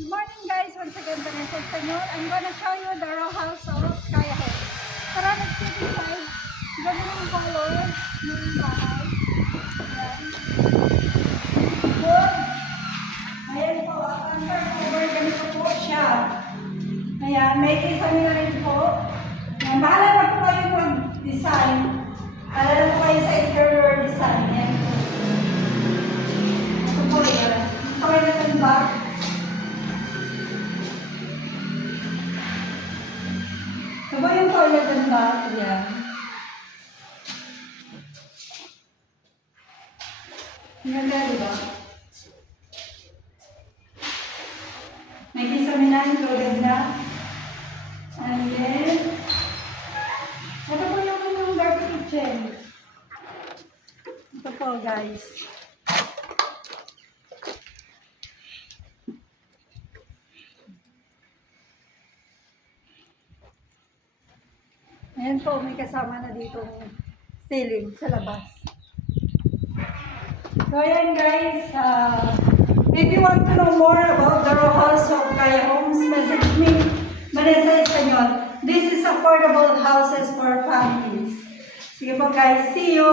Good morning guys, once again Vanessa Espanyol. I'm gonna show you the row house of Kaya Home. Tara, let's get inside. Ganda ng color ng bahay. Ayan. Good. Ayan po, ang turnover, ganito po siya. Ayan, may kisame na rin po. Ayan, bahala na po kayo mag-design. Bahala na po kayo sa interior design. Ayan po. Ito po yan. Ito ay natambak. Ito ba yung toilet and bath? Ayan. Ang ganda, diba? May kisame na, included na. And then, ito po yung dirty kitchen. Ito po, guys. Ayan po, may kasama na dito ceiling sa labas. So ayan guys, if you want to know more about the row house of Kaya Homes, message me, Vanessa Espanyol. This is affordable houses for families. Sige po guys, see you!